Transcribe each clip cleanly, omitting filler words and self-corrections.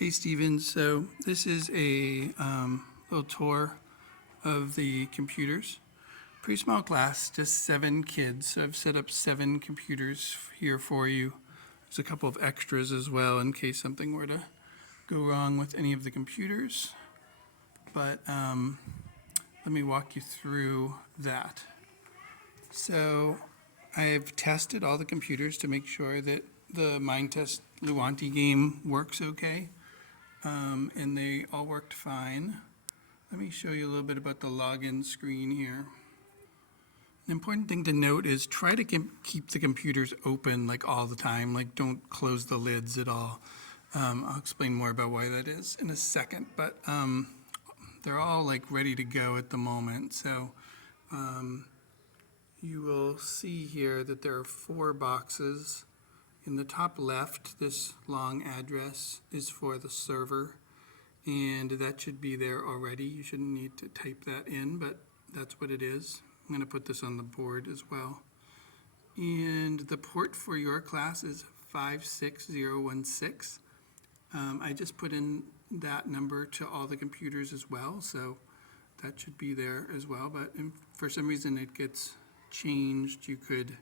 Hey Steven, so this is a little tour of the computers. Pretty small class, just 7 kids. So I've set up 7 computers here for you. There's a couple of extras as well in case something were to go wrong with any of the computers. But let me walk you through that. So I've tested all the computers to make sure that the Mind Test Luanti game works okay. And they all worked fine. Let me show you a little bit about the login screen here. An important thing to note is try to keep the computers open like all the time, like don't close the lids at all. I'll explain more about why that is in a second, but they're all like ready to go at the moment. So you will see here that there are 4 boxes. In the top left, this long address is for the server, and that should be there already. You shouldn't need to type that in, but that's what it is. I'm going to put this on the board as well. And the port for your class is 56016. I just put in that number to all the computers as well, so that should be there as well. But if for some reason it gets changed, you could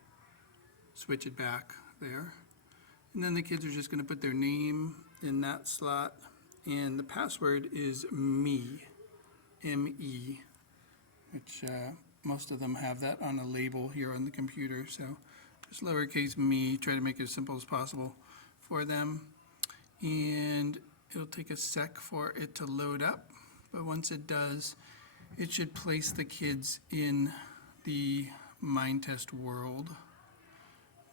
switch it back there. And then the kids are just going to put their name in that slot, and the password is ME, M-E, which most of them have that on a label here on the computer. So just lowercase me, try to make it as simple as possible for them. And it'll take a sec for it to load up, but once it does, it should place the kids in the Mind Test world,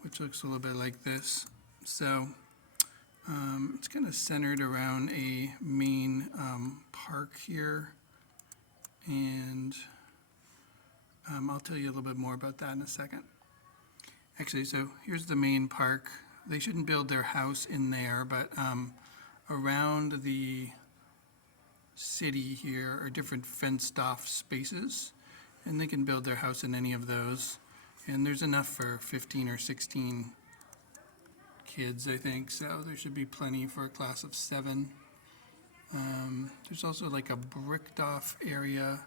which looks a little bit like this. So it's kind of centered around a main park here, and I'll tell you a little bit more about that in a second. Actually, so here's the main park. They shouldn't build their house in there, but around the city here are different fenced off spaces, and they can build their house in any of those. And there's enough for 15 or 16 kids, I think, so there should be plenty for a class of 7. There's also like a bricked off area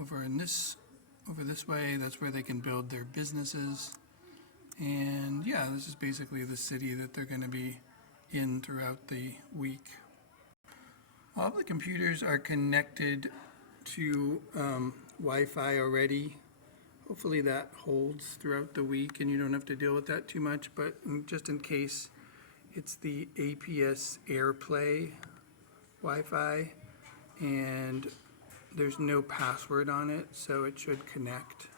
over this way. That's where they can build their businesses. And yeah, this is basically the city that they're going to be in throughout the week. All the computers are connected to Wi-Fi already. Hopefully that holds throughout the week and you don't have to deal with that too much, but just in case, it's the APS AirPlay Wi-Fi, and there's no password on it, so it should connect.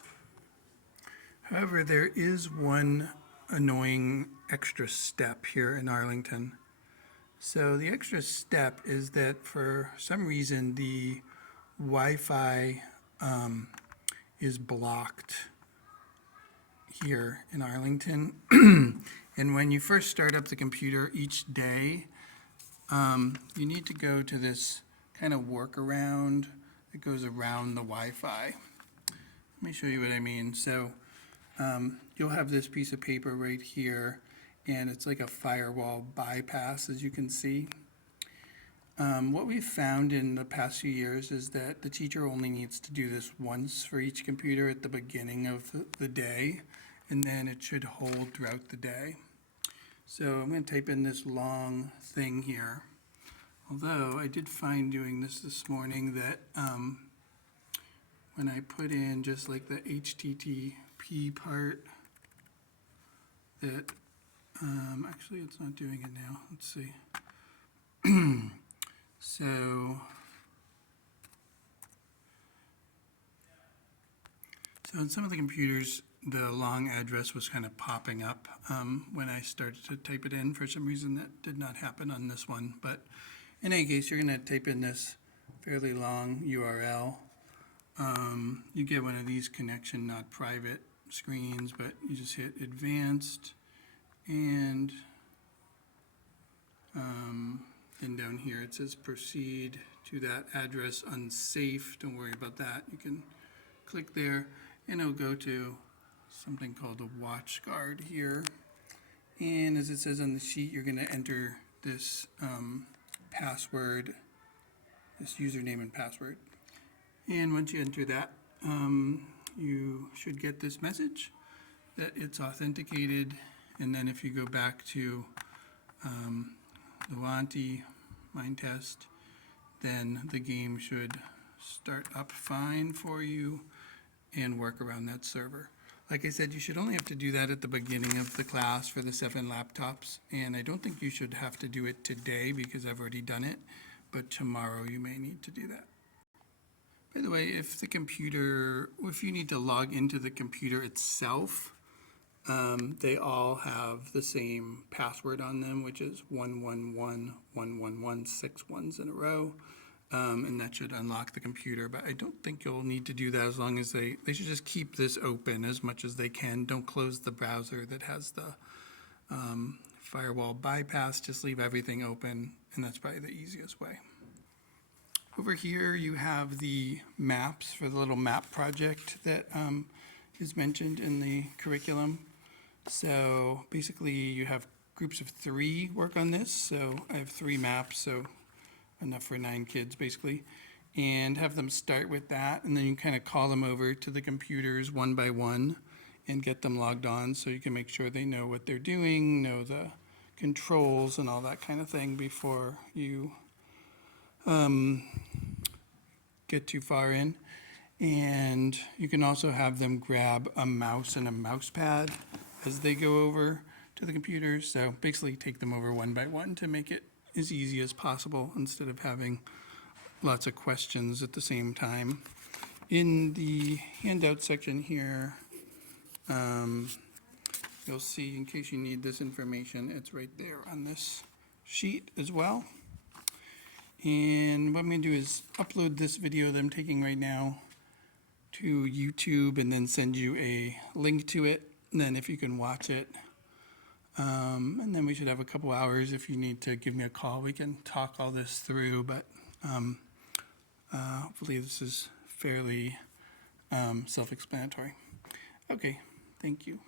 However, there is one annoying extra step here in Arlington. So the extra step is that for some reason the Wi-Fi is blocked here in Arlington. And when you first start up the computer each day, you need to go to this kind of workaround that goes around the Wi-Fi. Let me show you what I mean. So you'll have this piece of paper right here, and it's like a firewall bypass, as you can see. What we've found in the past few years is that the teacher only needs to do this once for each computer at the beginning of the day, and then it should hold throughout the day. So I'm going to type in this long thing here. Although I did find doing this morning that when I put in just like the HTTP part, that actually it's not doing it now. Let's see. So in some of the computers, the long address was kind of popping up when I started to type it in. For some reason, that did not happen on this one. But in any case, you're going to type in this fairly long URL. You get one of these connection, not private screens, but you just hit advanced, and then down here it says proceed to that address unsafe. Don't worry about that. You can click there and it'll go to something called a WatchGuard here. And as it says on the sheet, you're going to enter this password, this username and password. And once you enter that, you should get this message that it's authenticated. And then if you go back to Luanti Mind Test, then the game should start up fine for you and work around that server. Like I said, you should only have to do that at the beginning of the class for the 7 laptops, and I don't think you should have to do it today because I've already done it, but tomorrow you may need to do that. By the way, if you need to log into the computer itself, they all have the same password on them, which is 1111111, 6 ones in a row. And that should unlock the computer, but I don't think you'll need to do that as long as they should just keep this open as much as they can. Don't close the browser that has the firewall bypass, just leave everything open, and that's probably the easiest way. Over here you have the maps for the little map project that is mentioned in the curriculum. So basically you have groups of 3 work on this, so I have 3 maps, so enough for 9 kids basically, and have them start with that, and then you kind of call them over to the computers one by one and get them logged on so you can make sure they know what they're doing, know the controls and all that kind of thing before you get too far in. And you can also have them grab a mouse and a mouse pad as they go over to the computers, so basically take them over one by one to make it as easy as possible instead of having lots of questions at the same time. In the handout section here, you'll see, in case you need this information, it's right there on this sheet as well. And what I'm going to do is upload this video that I'm taking right now to YouTube and then send you a link to it. And then if you can watch it, and then we should have a couple hours. If you need to give me a call, we can talk all this through, but hopefully this is fairly self-explanatory. Okay, thank you.